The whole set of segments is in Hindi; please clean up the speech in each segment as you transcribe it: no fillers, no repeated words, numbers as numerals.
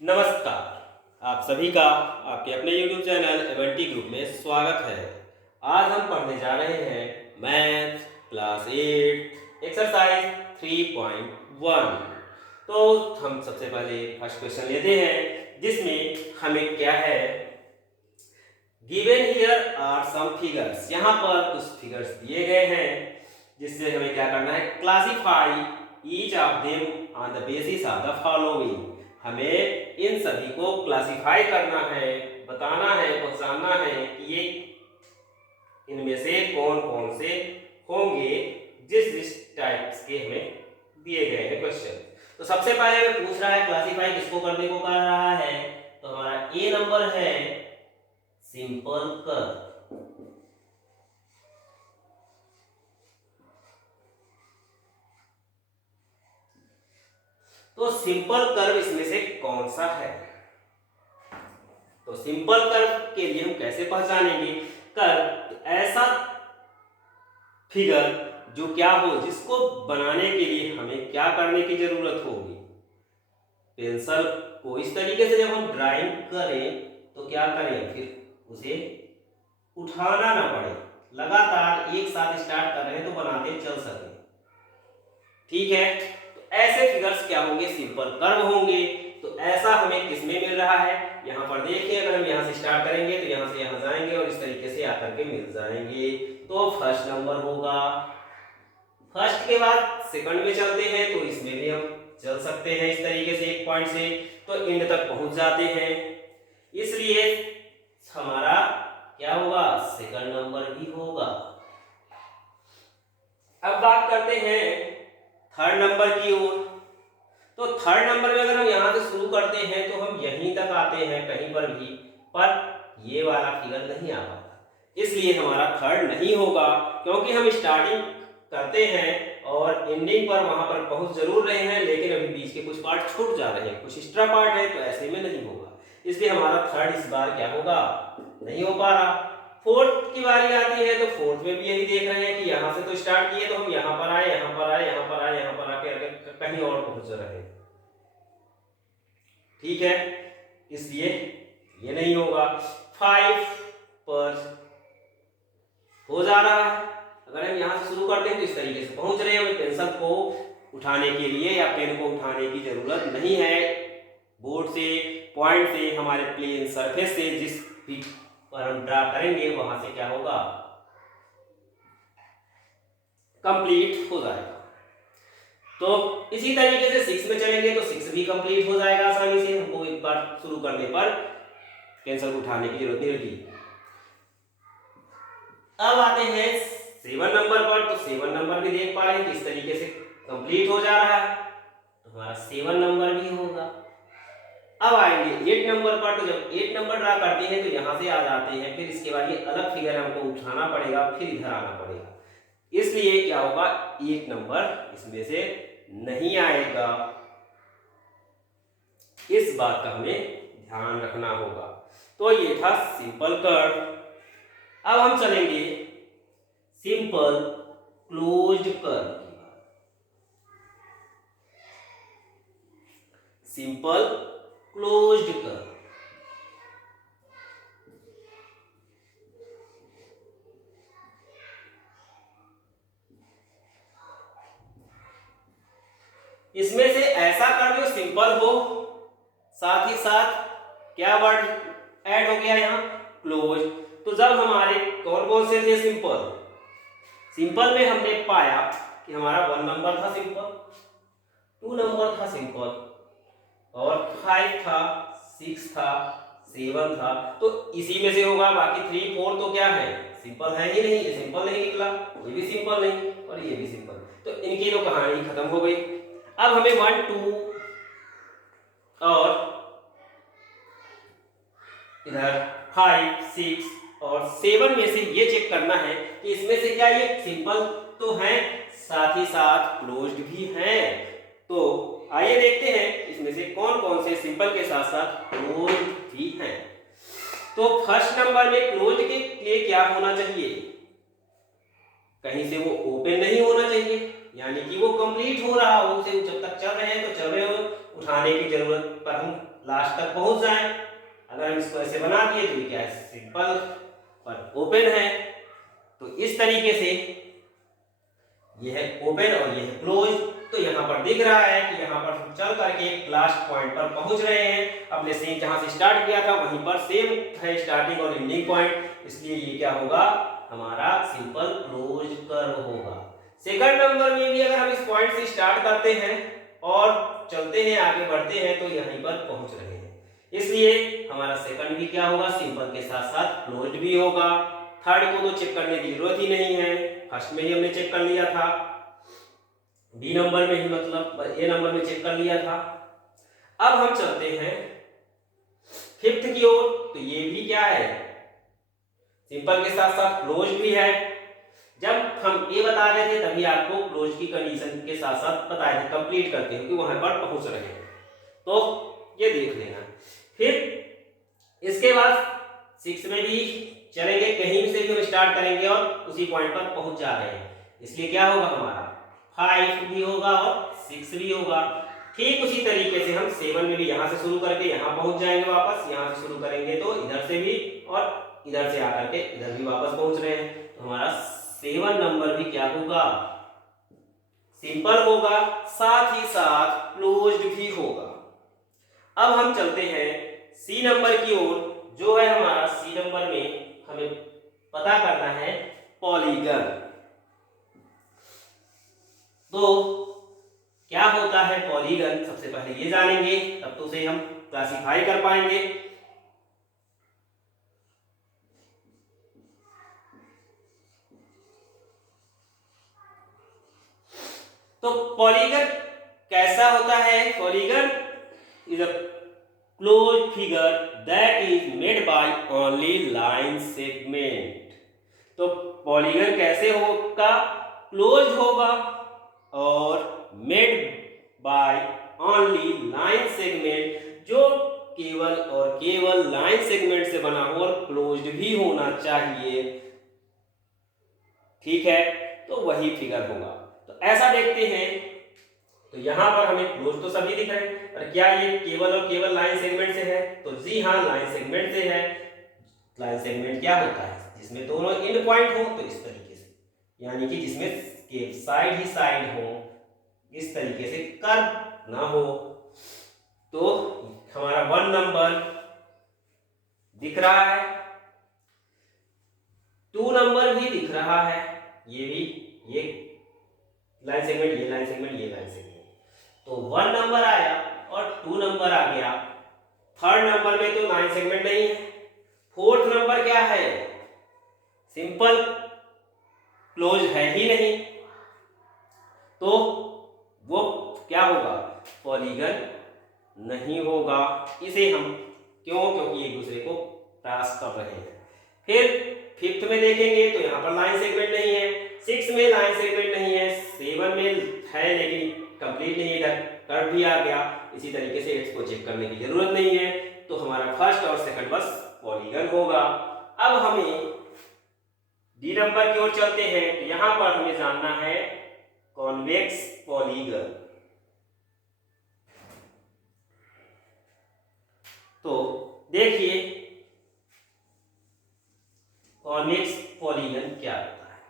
नमस्कार। आप सभी का आपके अपने YouTube चैनल एवंटी ग्रुप में स्वागत है। आज हम पढ़ने जा रहे हैं मैथ क्लास 8 एक्सरसाइज 3.1। तो हम सबसे पहले फर्स्ट क्वेश्चन लेते हैं जिसमें हमें क्या है, given here are some figures. यहाँ पर कुछ फिगर्स दिए गए हैं जिससे हमें क्या करना है, classify each of them on the basis of the following. हमें इन सभी को क्लासिफाई करना है, बताना है, पहचानना है कि ये इनमें से कौन कौन से होंगे जिस टाइप्स के हमें दिए गए हैं क्वेश्चन। तो सबसे पहले हमें पूछ रहा है क्लासिफाई किसको करने को कह रहा है, तो हमारा ए नंबर है सिंपल कर्व। तो सिंपल कर्व इसमें से कौन सा है, तो सिंपल कर्व के लिए हम कैसे पहचानेंगे, कर्व ऐसा फिगर जो क्या हो, जिसको बनाने के लिए हमें क्या करने की जरूरत होगी, पेंसिल को इस तरीके से जब हम ड्राइंग करें तो क्या करें, फिर उसे उठाना ना पड़े, लगातार एक साथ स्टार्ट कर रहे हैं तो बनाते चल सके। ठीक है, तो ऐसे फिगर्स क्या होंगे, सिंपल कर्व होंगे। तो ऐसा हमें किसमें मिल रहा है, यहाँ पर देखिए, अगर हम यहाँ से स्टार्ट करेंगे तो यहाँ से यहाँ जाएंगे और इस तरीके से आकर के मिल जाएंगे। तो फर्स्ट नंबर होगा। फर्स्ट के बाद सेकंड में चलते हैं तो इसमें भी हम चल सकते हैं इस तरीके से, एक पॉइंट से तो एंड तक पहुंच जाते हैं, इसलिए हमारा क्या होगा, सेकंड नंबर भी होगा। अब बात करते हैं थर्ड नंबर की ओर। तो थर्ड नंबर में अगर हम यहाँ से शुरू करते हैं तो हम यहीं तक आते हैं कहीं पर भी, पर ये वाला फिगर नहीं आ पाता, इसलिए हमारा थर्ड नहीं होगा, क्योंकि हम स्टार्टिंग करते हैं और एंडिंग पर वहां पर पहुंच जरूर रहे हैं, लेकिन अभी बीच के कुछ पार्ट छूट जा रहे हैं, कुछ एक्स्ट्रा पार्ट है, तो ऐसे में नहीं होगा, इसलिए हमारा थर्ड इस बार क्या होगा, नहीं हो पा रहा। फोर्थ की बारी आती है तो फोर्थ में भी यही देख रहे हैं कि यहाँ से तो स्टार्ट किए तो हम यहाँ पर आए, यहाँ पर आए, यहाँ पर आए, यहाँ पर आके कहीं और पहुंच रहे हैं। ठीक है, इसलिए ये नहीं होगा। 5 पर हो जा रहा है, अगर हम यहाँ से शुरू करते हैं तो इस तरीके से पहुंच रहे हैं, पेंसिल को उठाने के लिए या पेन को उठाने की जरूरत नहीं है, बोर्ड से, पॉइंट से, हमारे प्लेन सरफेस से जिस भी पर हम ड्रा करेंगे वहां से क्या होगा, कंप्लीट हो जाएगा। तो इसी तरीके से 6 में चलेंगे तो 6 भी कंप्लीट हो जाएगा आसानी से, हमको एक बार शुरू करने पर पेंसिल उठाने की जरूरत नहीं रहती। अब आते हैं 7 नंबर पर, तो 7 नंबर भी देख पा रहे हैं कि इस तरीके से कंप्लीट हो जा रहा है, तो हमारा 7 नंबर भी होगा। अब आएंगे 8 नंबर पर, तो जब 8 नंबर ड्रा करते हैं तो यहां से आ जाते हैं, फिर इसके बाद ये अलग फिगर हमको उठाना पड़ेगा, फिर इधर आना पड़ेगा, इसलिए क्या होगा, 8 नंबर इसमें से नहीं आएगा, इस बात का हमें ध्यान रखना होगा। तो ये था सिंपल कर्व। अब हम चलेंगे सिंपल क्लोज्ड कर्व की बात। सिंपल क्लोज्ड कर्व, इसमें से ऐसा कर्व जो सिंपल हो, साथ ही साथ क्या वर्ड ऐड हो गया यहाँ, क्लोज। तो जब हमारे कौन कौन से थे सिंपल, सिंपल में हमने पाया कि हमारा 1 नंबर था सिंपल, 2 नंबर था सिंपल, और 5 था, 6 था, 7 था, तो इसी में से होगा। बाकी 3, 4 तो क्या है, सिंपल है ही नहीं, ये सिंपल नहीं निकला, ये भी सिंपल नहीं और ये भी सिंपल, तो इनकी तो कहानी खत्म हो गई। अब हमें 1, 2 और इधर 5, 6 और 7 में से ये चेक करना है कि इसमें से क्या ये सिंपल तो हैं, साथ ही साथ क्लोज्ड भी हैं। तो आइए देखते हैं इसमें से कौन कौन से सिंपल के साथ साथ क्लोज्ड भी हैं। तो फर्स्ट नंबर में क्लोज्ड के लिए क्या होना चाहिए, कहीं से वो ओपन नहीं होना चाहिए, यानी कि वो कंप्लीट हो रहा हो, उसे जब तक चल रहे हैं तो चल रहे हो, उठाने की जरूरत पर हम लास्ट तक पहुंच जाएं। अगर हम इसको ऐसे बना दिए तो ये क्या है, सिंपल पर ओपन है। तो इस तरीके से ये है ओपन और ये है क्लोज। तो यहाँ पर दिख रहा है कि यहाँ पर हम चल करके लास्ट पॉइंट पर पहुंच रहे हैं। अपने सेम जहां से स्टार्ट किया था वहीं पर सेम है स्टार्टिंग और एंडिंग पॉइंट, इसलिए ये क्या होगा, हमारा सिंपल क्लोज कर्व होगा। सेकंड नंबर में भी अगर हम इस पॉइंट से स्टार्ट करते हैं और चलते हैं आगे बढ़ते हैं तो यहीं पर पहुंच रहे हैं, इसलिए हमारा सेकंड भी क्या होगा, सिंपल के साथ साथ क्लोज्ड भी होगा। थर्ड को तो चेक करने की जरूरत ही नहीं है, फर्स्ट में ही हमने चेक कर लिया था, बी नंबर में ही मतलब ए नंबर में चेक कर लिया था। अब हम चलते हैं फिफ्थ की ओर। तो ये भी क्या है, सिंपल के साथ साथ क्लोज भी है। जब हम ए बता रहे थे तभी आपको क्लोज की कंडीशन के साथ साथ बताए थे, कंप्लीट करते हैं कि वहां पर पहुंच रहे हैं, तो ये देख लेना। फिर इसके बाद 6 में भी चलेंगे, कहीं से भी हम स्टार्ट करेंगे और उसी पॉइंट पर पहुंच जा रहे हैं, इसलिए क्या होगा, हमारा 5 भी होगा और 6 भी होगा। ठीक उसी तरीके से हम 7 में भी यहाँ से शुरू करके यहाँ पहुंच जाएंगे वापस, यहाँ से शुरू करेंगे तो इधर से भी और इधर से आकर के इधर भी वापस पहुंच रहे हैं। तो हमारा 7 नंबर भी क्या होगा, सिंपल होगा, साथ ही साथ क्लोज्ड भी होगा। अब हम चलते हैं सी नंबर की ओर। जो है हमारा सी नंबर में हमें पता करना है पॉलीगन। तो क्या होता है पॉलीगन, सबसे पहले ये जानेंगे, तब तो उसे हम क्लासिफाई कर पाएंगे। तो पॉलीगन कैसा होता है, polygon is a closed figure that is made by only line segment. तो पॉलीगन कैसे होगा, क्लोज होगा और made by only line segment, जो केवल और केवल लाइन सेगमेंट से बना हो और क्लोज्ड भी होना चाहिए, ठीक है, तो वही फिगर होगा। तो ऐसा देखते हैं, तो यहां पर हमें क्लोज तो सभी दिख रहे हैं, पर क्या ये केवल और केवल लाइन सेगमेंट से है, तो जी हाँ, लाइन सेगमेंट से है। लाइन सेगमेंट क्या होता है, जिसमें दोनों एंड पॉइंट हो, तो इस तरीके से, यानी कि जिसमें साइड ही साइड हो, इस तरीके से कर्व ना हो। तो हमारा 1 नंबर दिख रहा है, 2 नंबर भी दिख रहा है, ये भी, ये लाइन सेगमेंट, ये लाइन सेगमेंट, ये लाइन सेगमेंट। तो 1 नंबर आया और 2 नंबर आ गया। थर्ड नंबर में तो लाइन सेगमेंट नहीं है। फोर्थ नंबर क्या है, सिंपल क्लोज है ही नहीं, तो वो क्या होगा, पॉलीगन नहीं होगा। इसे हम क्यों, क्योंकि एक दूसरे को क्रॉस कर रहे हैं। फिर फिफ्थ में देखेंगे तो यहाँ पर लाइन सेगमेंट नहीं है, 6 में लाइन सेगमेंट नहीं है, 7 में है लेकिन कंप्लीट नहीं है, कर्व भी आ गया। इसी तरीके से इसको चेक करने की जरूरत नहीं है, तो हमारा फर्स्ट और सेकंड बस पॉलीगन होगा। अब हमें डी नंबर की ओर चलते हैं, तो यहां पर हमें जानना है कॉन्वेक्स पॉलीगन। तो देखिए कॉन्वेक्स पॉलीगन क्या होता है।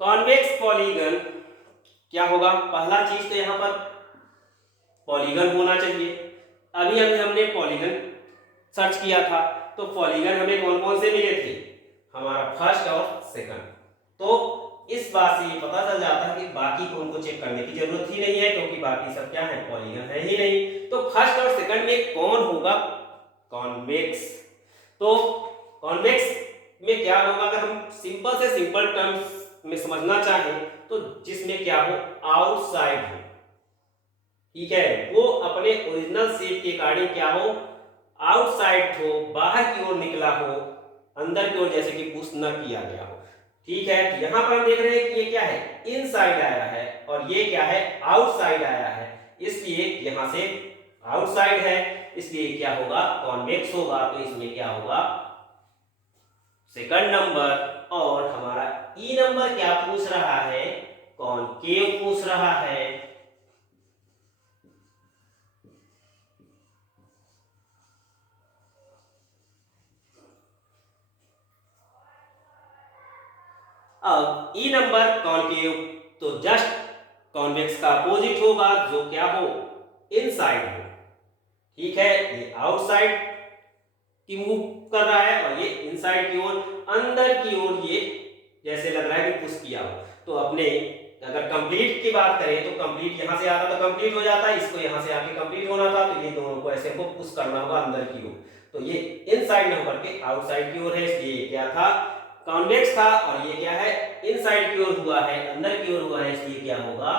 कॉन्वेक्स पॉलीगन क्या होगा, पहला चीज तो यहां पर पॉलीगन होना चाहिए। अभी अभी हमने पॉलीगन सर्च किया था, तो पॉलीगन हमें कौन कौन से मिले थे, हमारा फर्स्ट और सेकंड। तो इस बात से ये पता चल जाता है कि बाकी को उनको चेक करने की जरूरत ही नहीं है, क्योंकि बाकी सब क्या है, पॉलीगन है ही नहीं। तो फर्स्ट और सेकंड में कौन होगा, कॉन्वेक्स। तो कॉन्वेक्स में क्या होगा, अगर हम सिंपल से सिंपल टर्म्स में समझना चाहें तो जिसमें क्या हो, आउटसाइड हो, ठीक है, वो अपने ओरिजिनल शेप के अकॉर्डिंग क्या हो, आउटसाइड हो, बाहर की ओर निकला हो, अंदर की ओर जैसे कि पुश न किया गया हो, ठीक है। यहां पर हम देख रहे हैं कि ये क्या है, इनसाइड आया है और ये क्या है, आउटसाइड आया है, इसलिए यहां से आउटसाइड है, इसलिए क्या होगा, कॉन्वेक्स होगा। तो इसमें क्या होगा, सेकंड नंबर। और हमारा ई नंबर क्या पूछ रहा है, कॉनकेव पूछ रहा है। अब ई नंबर कॉनकेव, तो जस्ट कॉन्वेक्स का अपोजिट होगा, जो क्या हो, इनसाइड हो। ठीक है, ये आउटसाइड की मूव कर रहा है और ये इनसाइड की ओर, अंदर की ओर, ये जैसे लग रहा है कि पुश किया हो। तो अपने अगर कंप्लीट की बात करें तो कंप्लीट यहां से आता तो कंप्लीट हो जाता है, इसको यहां से आके कंप्लीट होना था, तो ये दोनों को ऐसे को पुश करना होगा अंदर की ओर। तो ये इनसाइड न होकर के आउटसाइड की ओर है, इसलिए क्या था, कॉन्वेक्स था। और ये क्या है, इनसाइड की ओर हुआ है, अंदर की ओर हुआ है, इसलिए क्या होगा,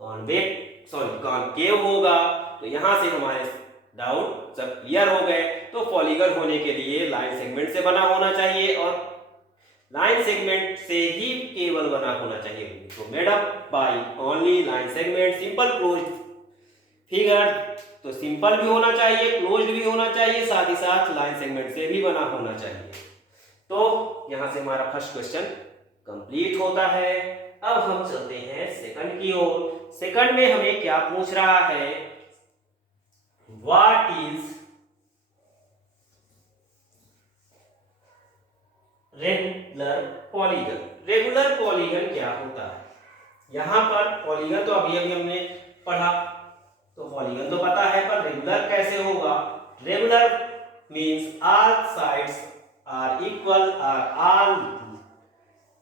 कॉन्वेक्स, सॉरी कॉनकेव होगा। तो यहां से हमारे डाउट सब क्लियर हो गए। तो पॉलीगन होने के लिए लाइन सेगमेंट से बना होना चाहिए, और लाइन सेगमेंट से ही केवल बना होना चाहिए। तो made up by only line segment, simple closed figure. तो सिंपल भी होना चाहिए, क्लोज्ड भी होना चाहिए, साथ ही साथ लाइन सेगमेंट से भी बना होना चाहिए। तो यहां से हमारा फर्स्ट क्वेश्चन कंप्लीट होता है। अब हम चलते हैं सेकंड की ओर। सेकंड में हमें क्या पूछ रहा है, what is regular polygon. Regular polygon क्या होता है, यहां पर पॉलीगन तो अभी अभी हमने पढ़ा, तो पॉलीगन तो पता है, पर रेगुलर कैसे होगा। Regular means all sides are equal, or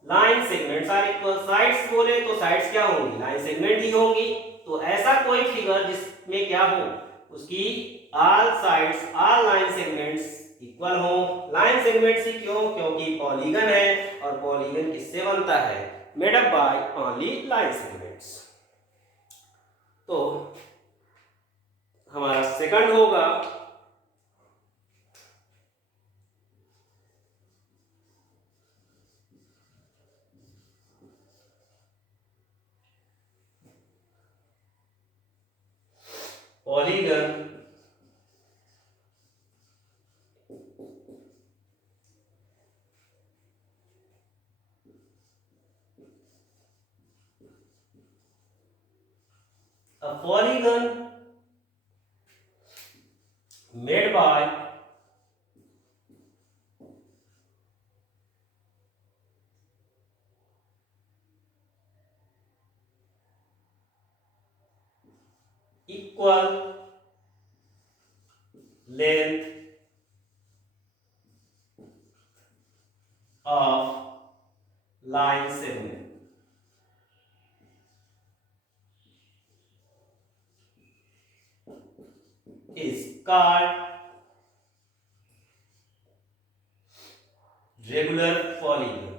line segments are equal. Sides बोले तो साइड्स क्या होंगी, लाइन सेगमेंट ही होंगी। तो ऐसा कोई फिगर जिसमें क्या हो, उसकी all sides, all line segments equal हो। लाइन सेगमेंट्स ही क्यों, क्योंकि पॉलीगन है, और पॉलीगन किससे बनता है, made up by only line segments. तो हमारा सेकंड होगा, polygon a polygon made by equal length of line segment is called regular polygon।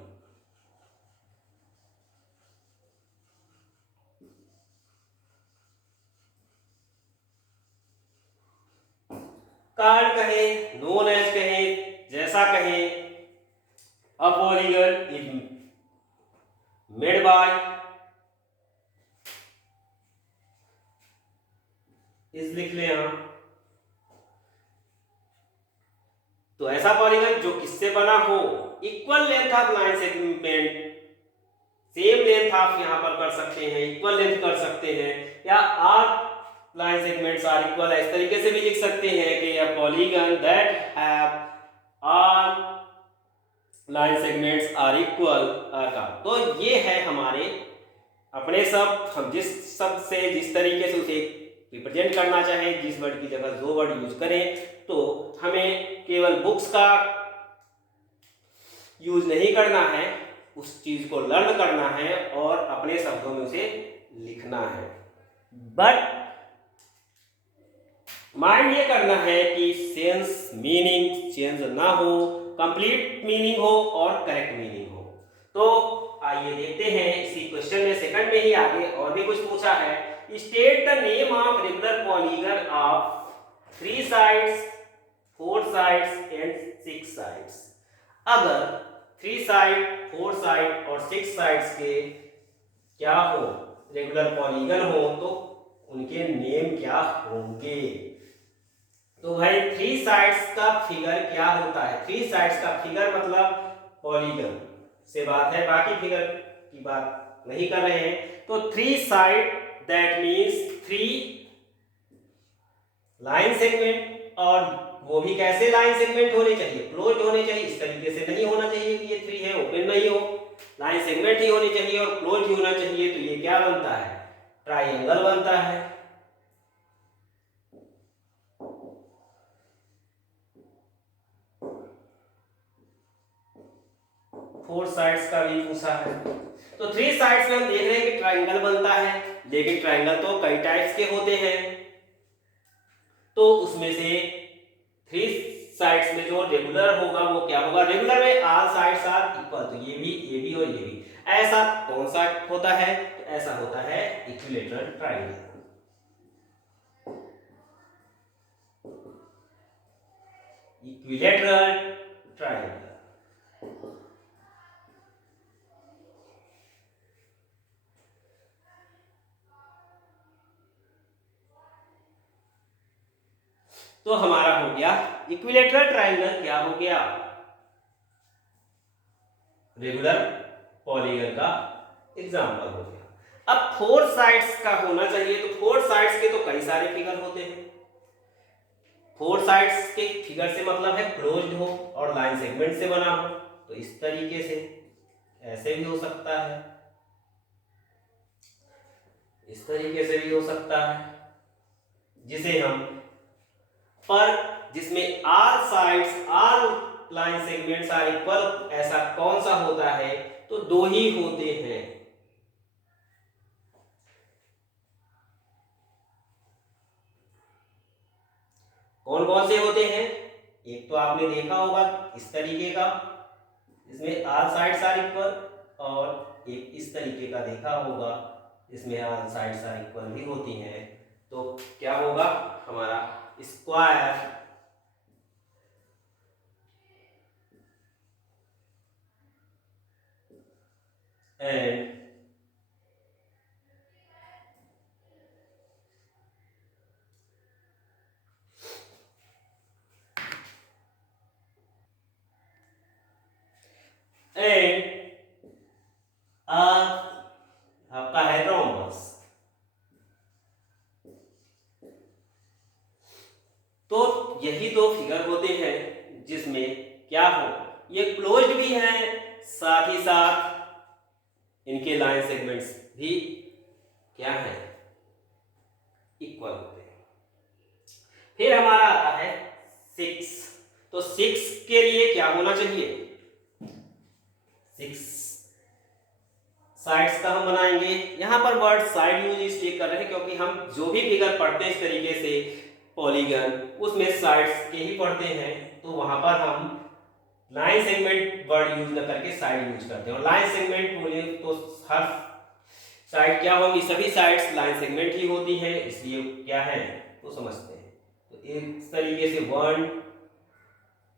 Card कहे, नोन एज कहे, जैसा कहे, a polygon is made by, इस लिख ले यहां। तो ऐसा पॉलीगन जो किससे बना हो, equal length of line segment, same length आप यहां पर कर सकते हैं, इक्वल लेंथ कर सकते हैं, या or line segments are equal, इस तरीके से भी लिख सकते हैं कि a polygon that have all line segments are equal का। तो ये है हमारे अपने शब्द, हम जिस शब्द से जिस तरीके से उसे रिप्रेजेंट करना चाहें, जिस वर्ड की जगह जो वर्ड यूज करें, तो हमें केवल बुक्स का यूज नहीं करना है, उस चीज को लर्न करना है और अपने शब्दों में उसे लिखना है। बट माइंड ये करना है कि सेंस, मीनिंग चेंज ना हो, कंप्लीट मीनिंग हो और करेक्ट मीनिंग हो। तो आइए देखते हैं इसी क्वेश्चन में, सेकंड में ही आगे और भी कुछ पूछा है। State the name of regular polygon of 3 sides, 4 sides and 6 sides. अगर 3 साइड, 4 साइड और 6 साइड्स के क्या हो, रेगुलर पॉलीगन हो, तो उनके नेम क्या होंगे। तो भाई थ्री साइड्स का फिगर क्या होता है? थ्री साइड्स का फिगर मतलब पॉलीगन से बात है, बाकी फिगर की बात नहीं कर रहे हैं। तो three side that means three line segment, और वो भी कैसे लाइन सेगमेंट होने चाहिए? क्लोज होने चाहिए, इस तरीके से नहीं होना चाहिए कि ये थ्री है ओपन नहीं हो, लाइन सेगमेंट ही होनी चाहिए और क्लोज ही होना चाहिए। तो ये क्या बनता है? ट्राइंगल बनता है। फोर साइड्स का भी पूछा है। तो थ्री साइड्स में हम देख रहे हैं कि ट्राइंगल बनता है, लेकिन ट्राइंगल तो कई टाइप्स के होते हैं। तो उसमें से थ्री साइड्स में जो रेगुलर होगा वो क्या होगा? रेगुलर में ऑल साइड्स आर इक्वल, तो ये भी और ये भी। ऐसा कौन सा होता है? तो ऐसा होता है इक्विलैटरल ट्राइंगल। Equilateral triangle. तो हमारा हो गया इक्विलैटरल ट्राइंगल। क्या हो गया? रेगुलर पॉलीगन का एग्जांपल हो गया। अब फोर साइड्स का होना चाहिए, तो फोर साइड्स के तो कई सारे फिगर होते हैं। फोर साइड्स के फिगर से मतलब है क्लोज्ड हो और लाइन सेगमेंट से बना हो। तो इस तरीके से ऐसे भी हो सकता है, इस तरीके से भी हो सकता है, जिसे हम पर जिसमें our sides are line segments are equal, ऐसा कौन सा होता है? तो दो ही होते हैं। कौन कौन से होते हैं? एक तो आपने देखा होगा इस तरीके का, इसमें आर साइड्स आर इक्वल, और एक इस तरीके का देखा होगा इसमें आर साइड्स आर इक्वल भी होती हैं। तो क्या होगा हमारा? स्क्वायर एंड आपका है रोम्बस। तो यही दो फिगर होते हैं जिसमें क्या हो, ये क्लोज्ड भी है, साथ ही साथ इनके लाइन सेगमेंट्स भी क्या है? इक्वल होते हैं। फिर हमारा आता है सिक्स। तो सिक्स के लिए क्या होना चाहिए? सिक्स साइड्स का हम बनाएंगे। यहां पर वर्ड साइड यूज इसलिए कर रहे हैं क्योंकि हम जो भी फिगर पढ़ते हैं इस तरीके से पॉलीगन, उसमें साइड्स के ही पढ़ते हैं। तो वहां पर हम लाइन सेगमेंट वर्ड यूज न करके साइड यूज करते हैं। और लाइन सेगमेंट बोले तो हर साइड क्या होगी? सभी साइड्स लाइन सेगमेंट ही होती है, इसलिए क्या है तो समझते हैं। तो इस तरीके से 1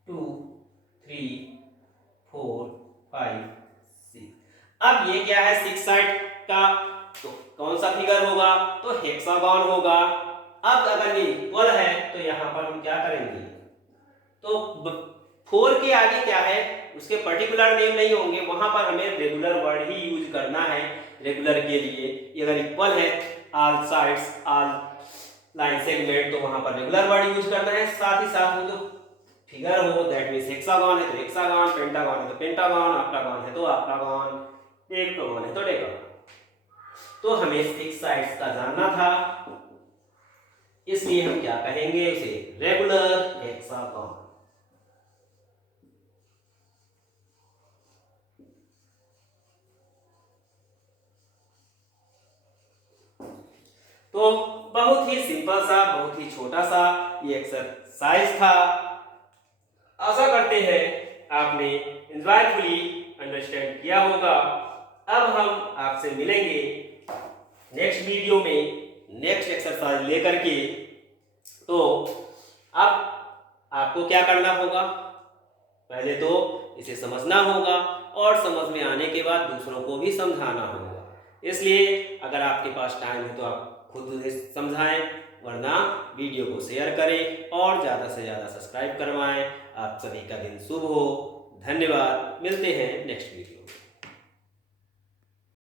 2 3 4 5 6। अब ये क्या है? सिक्स साइड का तो कौन सा फिगर होगा? तो हेक्सागन होगा। अब अगर ये इक्वल है तो यहां पर हम क्या करेंगे? तो फोर के आगे क्या है? उसके पर्टिकुलर नेम नहीं होंगे, वहां पर हमें रेगुलर वर्ड ही यूज करना है। रेगुलर के लिए अगर इक्वल है all sides all line segment, तो वहां पर रेगुलर वर्ड यूज करना है। साथ ही साथ वो जो फिगर हो दैट मींस हेक्सागन है तो हेक्सागन, पेंटागन है तो पेंटागन, ऑक्टागन है तो ऑक्टागन, डेकागन है तो डेकागन। तो हमें सिक्स साइड्स का जानना था, इसलिए हम क्या कहेंगे? उसे रेगुलर हेक्सागन। तो बहुत ही सिंपल सा, बहुत ही छोटा सा ये एक्सरसाइज था। आशा करते हैं आपने एंजॉयफुली अंडरस्टैंड किया होगा। अब हम आपसे मिलेंगे नेक्स्ट वीडियो में नेक्स्ट एक्सरसाइज लेकर के। तो अब आपको क्या करना होगा? पहले तो इसे समझना होगा और समझ में आने के बाद दूसरों को भी समझाना होगा। इसलिए अगर आपके पास टाइम है तो आप खुद समझाएं, वरना वीडियो को शेयर करें और ज़्यादा से ज़्यादा सब्सक्राइब करवाएं। आप सभी का दिन शुभ हो। धन्यवाद। मिलते हैं नेक्स्ट वीडियो।